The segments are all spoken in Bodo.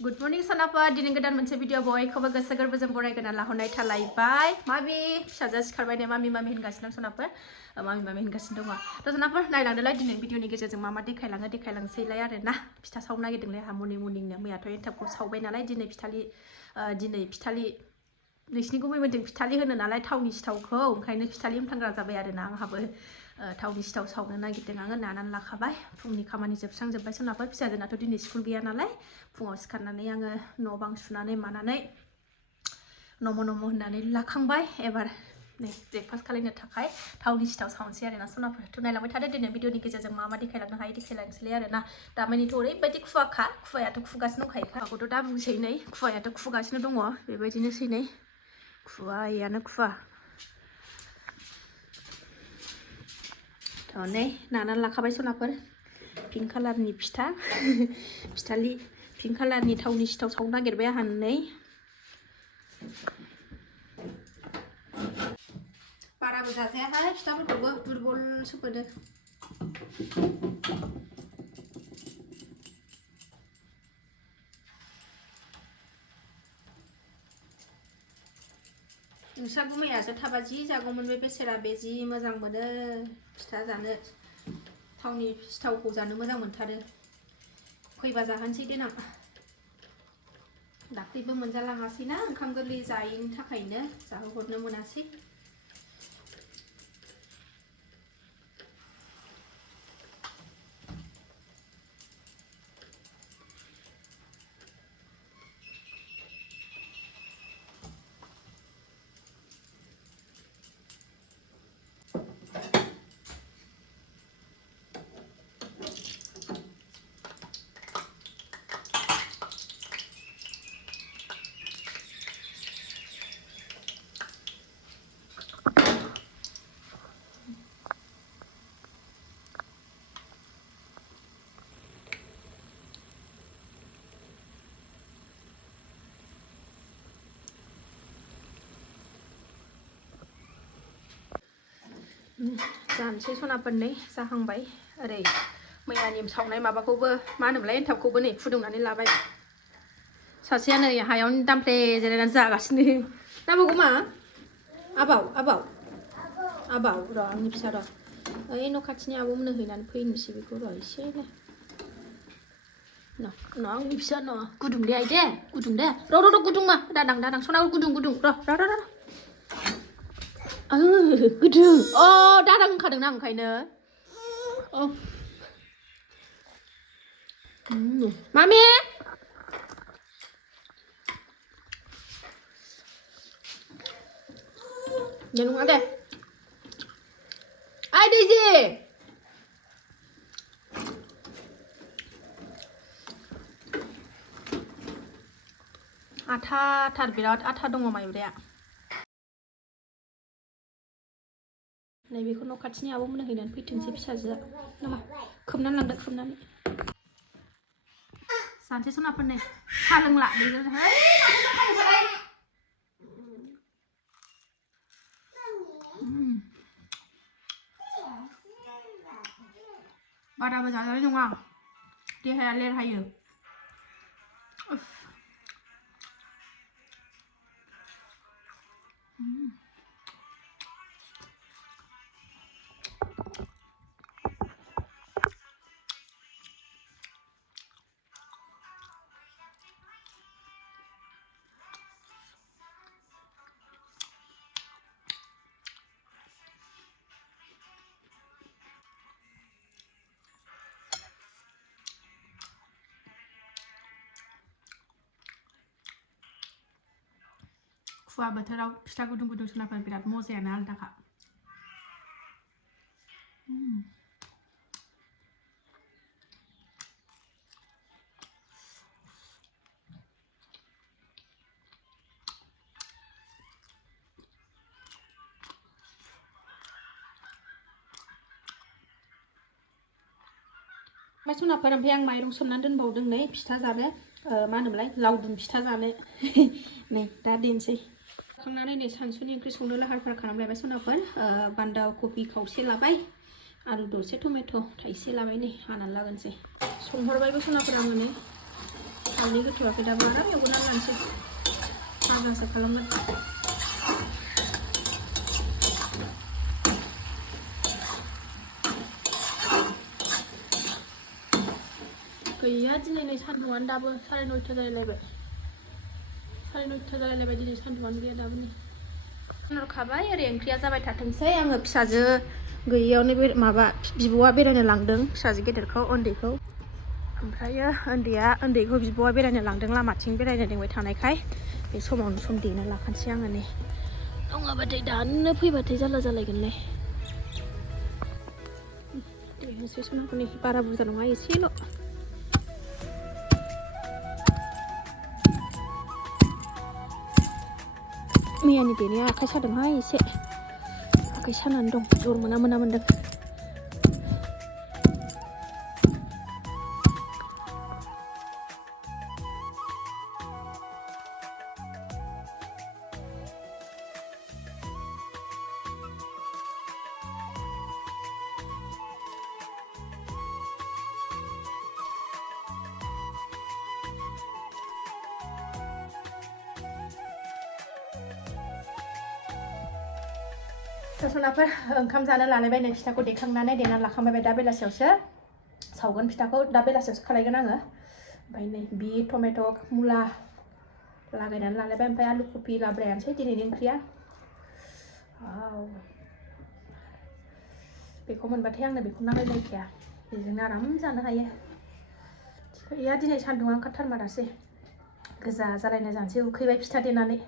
Good morning सनाफोर दिनै गोदान मोनसे भिडिअ बयखौबो गोसो गोरबोजों बरायगोना लाहरनाय थालायबाय मामि फिसाजो सिखारबाय ने मामि होनगासिनो सनाफोर मामि होनगासिनो दङ थ' सनाफोर नायलांदोलाय दिनै भिडिअनि गेजेरजों मा देखायलांसैलाय आरो ना फिथा सावनो नागिरदोंलाय आंहा मर्निंनो मैयाथ' एन्थाबखौ सावबाय नालाय दिनै फिथालि नोंसिनि गुबैमोनजों फिथालि होनो नालाय थावनि सिथावखौ ओंखायनो फिथालि होनफ्लांग्रा जाबाय आरो ना आंहाबो थावनि सिथाव सावनो नागिरदों आङो नानानै लाखाबाय फुंनि खामानि जोबस्रांजोब्बाय सोनाफोर फिसाजोनाथ' दिनै स्कुल गैया नालाय फुङाव सिखारनानै आङो न' बां सुनानै मानानै नम' होननानै लाखांबाय एबार नै ब्रेकफास्ट खालामनो थाखाय थावनि सिथाव सावनोसै आरो ना सनाफोर थ' नायलांबाय थादो दिनै भिडिअनि गेजेरजों मा देखायलांनो हायो देखायलांसैलाय आरो ना दामानिथ' ओरैबायदि खुवायाथ' खुगासिनो दंखायोखा आंखौथ' दा बुंसै नै खुवायाथ' खुगासिनो दङ बेबायदिनोसै नै खुवायानो खुवा थ' नै नानानै लाखाबाय सनाफोर पिंक कालारनि फिथालि पिंक कालारनि थावनि सिथाव सावनो नागिरबाय आंहा नै बाराबो जाजायाहाय फिथाफोरखौबो दुरबलसो मोनो नोंस्रा गुमैयासो थाबा जि जागौमोन बे बेसेरा बे जि मोजां मोनो फिथा जानो थावनि सिथावखौ जानो मोजां मोनथारो फैबा जाहोनसै देनां दाख्लैबो मोनजालाङासैना ओंखाम गोरलै जायैनि थाखायनो जाहोहरनो मोनासै जानोसै सनाफोर नै जाहांबाय ओरै मैयानि सावनाय माबाखौबो मा होनोमोनलाय एन्थाबखौबो नै फुदुंनानै लाबाय सासेया नै हायावनो दामफ्ले जिरायनानै जागासिनो नांबावगौ मा आबाव र' आंनि फिसा र' ओइ न' खाथिनि आब'मोननो हैनानै फैनोसै बेखौ र' एसेनो न' आंनि फिसा न' गुदुं दे आइ दे गुदुं दे र' गुदुं मा दादां सनाबो गुदुं र' गुदुं दादां होनखादोंना ओंखायनो मामि दे नङा दे आइ दैजि आथाथार बिराद आथा दङ माइब्राया नैबेखौ न' खाथिनि आब'मोननो हैनानै फैथोंसै फिसाजोआ नामा खोबनानै लांदो खोबनानै जानोसै सनाफोर नै साहा लोंला बाराबो जाजानाय नङा देहाया लेरहायो खुवा बोथोराव फिथा गुदुं सनाफोर बिराद मजायानो आलदाखा सनाफोर ओमफ्राय आं माइरं सोमनानै दोनबावदों नै फिथा जानो मा होनोमोनलाय लावदुम फिथा जानो नै दा देनोसै खांनानै नै सानसुनि ओंख्रि संनो लाहार फाहार खालामलायबाय सनाफोर बान्दा कबि खावसे लाबाय आलु दरसे टमेट' थाइसे लाबाय नै हानानै लागोनसै संहरबायबो सनाफोर आङो नै हालदै होथ'वाखै दाबो आराम एवनानै लानोसै भाजासो खालामगोन गैया दिनै नै सान्दुंआनो दाबो 9:30 जालायलायबाय 9:30 जालायलायबाय दिनै सान्दुंआनो गैया दाबो नै खाबाय ओरै ओंख्रिया जाबाय थाथोंसै आङो फिसाजो गैयियावनो बे माबा बिब'आ बेरायनो लांदों फिसाजो गेदेरखौ उन्दैखौ ओमफ्रायो उन्दैखौ बिब'आ बेरायनो लांदों लामाथिं बेरायनो लेंबाय थानायखाय बे समावनो सम देना लाखानोसै आङो नै नङाबाथाय दानो फैबाथाय जारला जालायगोनलै देनोसै सनाखौ नै बारा बुरजा नङा एसेल' मैयानि देनाया आखाइ सादोंहाय एसे आखाइ सानानै दं जर मोना मोनदों सनाफोर ओंखाम जानो लालायबाय नै फिथाखौ देखांनानै देनानै लाखांबाय दा बेलासियावसो सावगोन फिथाखौ दा बेलासियावसो खालायगोन आङो ओमफ्राय नै बिट टमेट' मुला लागायनानै लालायबाय ओमफ्राय आलु कफि लाब्रायानोसै दिनैनि ओंख्रिया बेखौ मोनबाथाय आंनो बेखौ नांलायलायखाया बेजोंनो आराम जानो हायो गैया दिनै सान्दुङा ओंखारथारमारासै गोजा जालायनाय जानोसै उखैबाय फिथा देनानै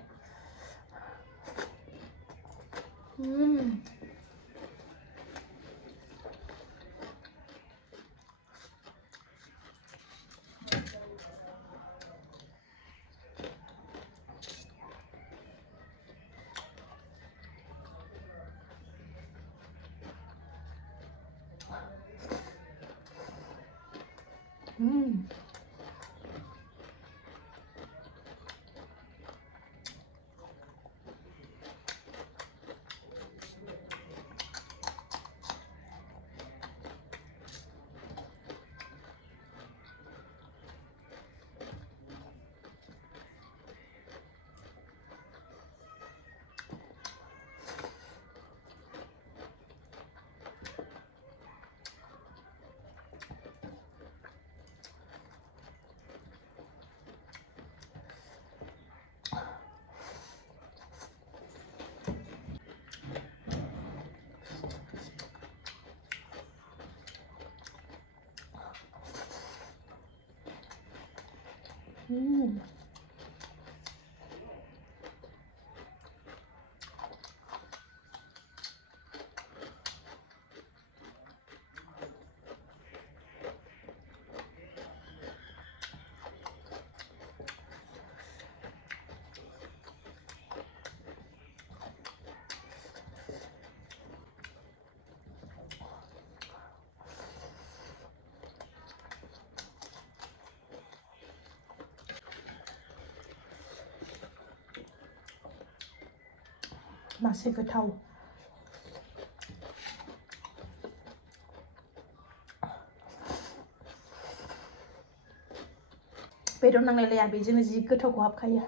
मासे गोथाव बेदर नांलायलाया बेजोंनो जि गोथावखौ हाबखायो